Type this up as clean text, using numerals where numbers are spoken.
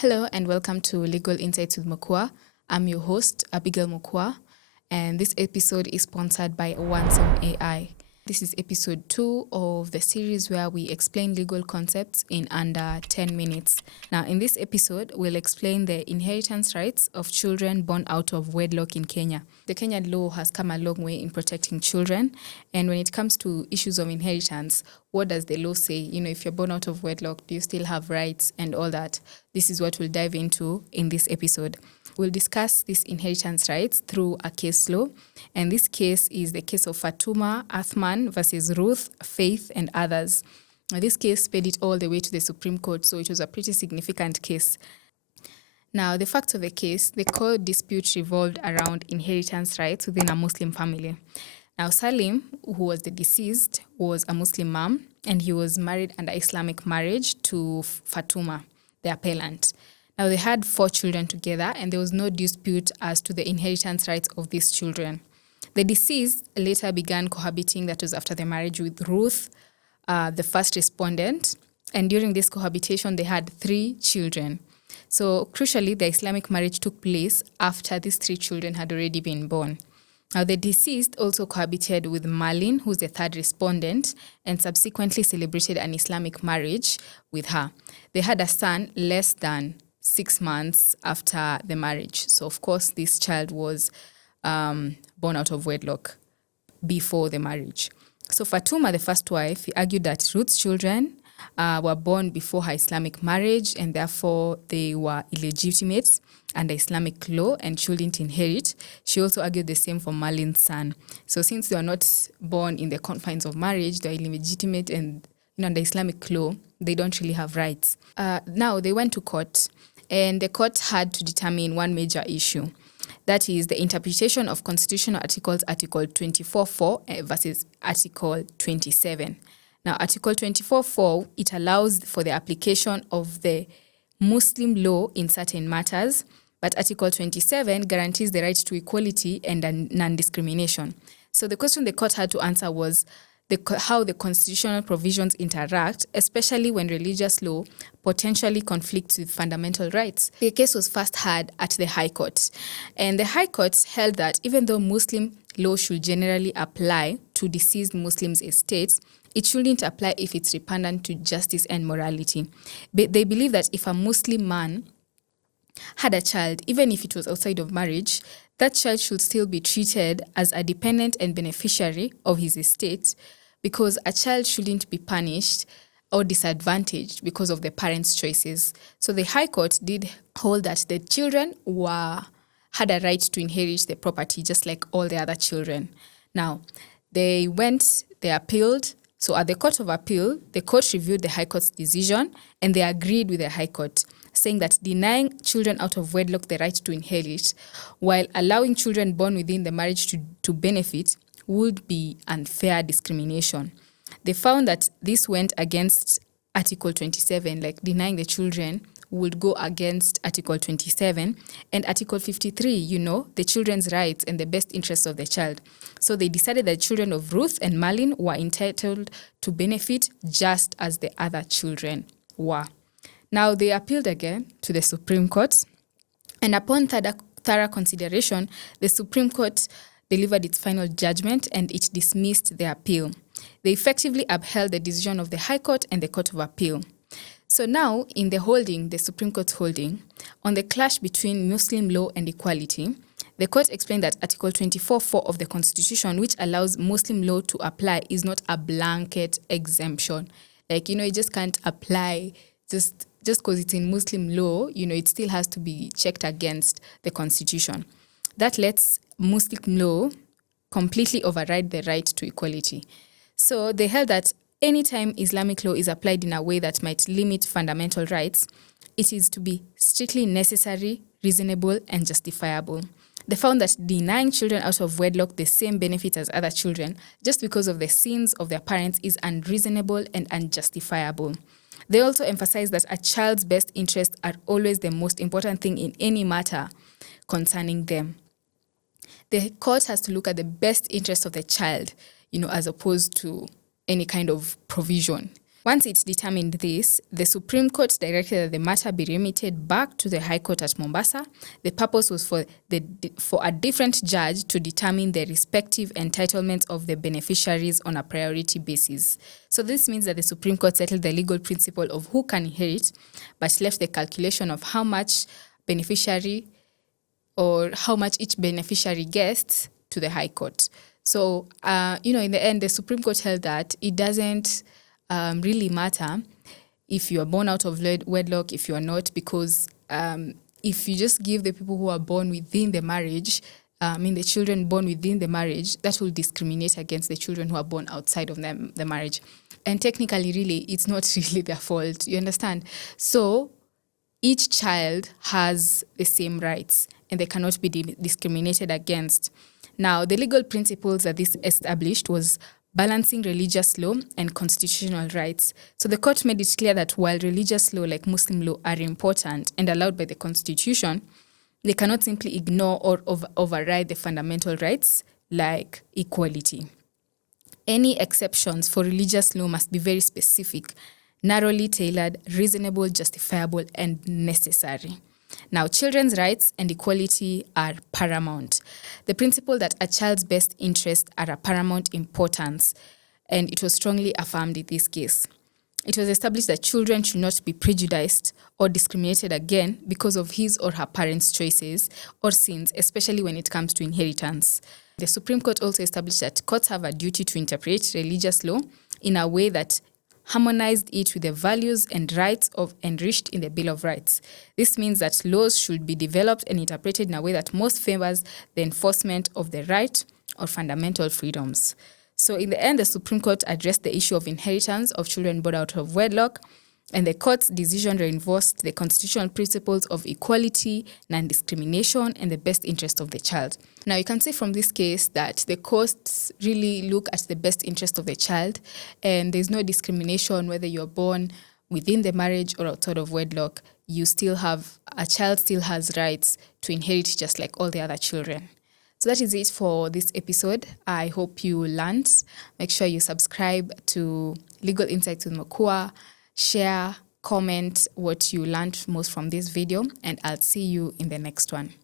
Hello and welcome to Legal Insights with Mokua. I'm your host, Abigail Mokua, and this episode is sponsored by Onesome AI. This is episode 2 of the series where we explain legal concepts in under 10 minutes. Now, in this episode, we'll explain the inheritance rights of children born out of wedlock in Kenya. The Kenyan law has come a long way in protecting children, and when it comes to issues of inheritance, what does the law say? If you're born out of wedlock, do you still have rights and all that? This is what we'll dive into in this episode. We'll discuss these inheritance rights through a case law, and this case is the case of Fatuma Athman versus Ruth, Faith, and others. Now, this case made it all the way to the Supreme Court, so it was a pretty significant case. Now, the facts of the case, the court dispute revolved around inheritance rights within a Muslim family. Now, Salim, who was the deceased, was a Muslim man, and he was married under Islamic marriage to Fatuma, the appellant. Now, they had 4 children together, and there was no dispute as to the inheritance rights of these children. The deceased later began cohabiting, that was after the marriage, with Ruth, the first respondent, and during this cohabitation, they had 3 children. So, crucially, the Islamic marriage took place after these 3 children had already been born. Now, the deceased also cohabited with Malin, who's the third respondent, and subsequently celebrated an Islamic marriage with her. They had a son less than 6 months after the marriage. So, of course, this child was born out of wedlock before the marriage. So, Fatuma, the first wife, he argued that Ruth's children were born before her Islamic marriage, and therefore they were illegitimate under Islamic law and shouldn't inherit. She also argued the same for Malin's son. So, since they were not born in the confines of marriage, they are illegitimate, and under Islamic law, they don't really have rights. Now, they went to court, and the court had to determine one major issue. That is the interpretation of constitutional articles, Article 24.4 versus Article 27. Now, Article 24.4, it allows for the application of the Muslim law in certain matters, but Article 27 guarantees the right to equality and non-discrimination. So the question the court had to answer was how the constitutional provisions interact, especially when religious law potentially conflicts with fundamental rights. The case was first heard at the High Court, and the High Court held that even though Muslim law should generally apply to deceased Muslims' estates, it shouldn't apply if it's repugnant to justice and morality. But they believe that if a Muslim man had a child, even if it was outside of marriage, that child should still be treated as a dependent and beneficiary of his estate, because a child shouldn't be punished or disadvantaged because of the parents' choices. So the High Court did hold that the children had a right to inherit the property just like all the other children. Now, they appealed. So at the Court of Appeal, the court reviewed the High Court's decision, and they agreed with the High Court, saying that denying children out of wedlock the right to inherit while allowing children born within the marriage to benefit would be unfair discrimination. They found that this went against Article 27, like denying the children would go against Article 27, and Article 53, the children's rights and the best interests of the child. So they decided that children of Ruth and Malin were entitled to benefit just as the other children were. Now, they appealed again to the Supreme Court, and upon thorough consideration, the Supreme Court delivered its final judgment, and it dismissed the appeal. They effectively upheld the decision of the High Court and the Court of Appeal. So now, in the Supreme Court's holding, on the clash between Muslim law and equality, the court explained that Article 24.4 of the Constitution, which allows Muslim law to apply, is not a blanket exemption. Like, it just can't apply just because it's in Muslim law, it still has to be checked against the Constitution. That lets Muslim law completely override the right to equality. So they held that anytime Islamic law is applied in a way that might limit fundamental rights, it is to be strictly necessary, reasonable, and justifiable. They found that denying children out of wedlock the same benefits as other children just because of the sins of their parents is unreasonable and unjustifiable. They also emphasized that a child's best interests are always the most important thing in any matter concerning them. The court has to look at the best interest of the child, as opposed to any kind of provision. Once it determined this, the Supreme Court directed that the matter be remitted back to the High Court at Mombasa. The purpose was for a different judge to determine the respective entitlements of the beneficiaries on a priority basis. So this means that the Supreme Court settled the legal principle of who can inherit, but left the calculation of how much beneficiary or how much each beneficiary gets to the High Court. So, in the end, the Supreme Court held that it doesn't really matter if you are born out of wedlock, if you are not, because if you just give the people who are born within the marriage, the children born within the marriage, that will discriminate against the children who are born outside of the marriage. And technically, really, it's not really their fault. You understand? So each child has the same rights and they cannot be discriminated against. Now, the legal principles that this established was balancing religious law and constitutional rights. So the court made it clear that while religious law like Muslim law are important and allowed by the constitution, they cannot simply ignore or override the fundamental rights like equality. Any exceptions for religious law must be very specific, narrowly tailored, reasonable, justifiable, and necessary. Now, children's rights and equality are paramount. The principle that a child's best interests are of paramount importance, and it was strongly affirmed in this case. It was established that children should not be prejudiced or discriminated against because of his or her parents' choices or sins, especially when it comes to inheritance. The Supreme Court also established that courts have a duty to interpret religious law in a way that harmonized it with the values and rights enriched in the Bill of Rights. This means that laws should be developed and interpreted in a way that most favors the enforcement of the right or fundamental freedoms. So in the end, the Supreme Court addressed the issue of inheritance of children born out of wedlock, and the court's decision reinforced the constitutional principles of equality, non-discrimination, and the best interest of the child. Now, you can see from this case that the courts really look at the best interest of the child, and there's no discrimination whether you're born within the marriage or outside of wedlock. A child still has rights to inherit just like all the other children. So that is it for this episode. I hope you learned. Make sure you subscribe to Legal Insights with Mokua. Share, comment what you learned most from this video, and I'll see you in the next one.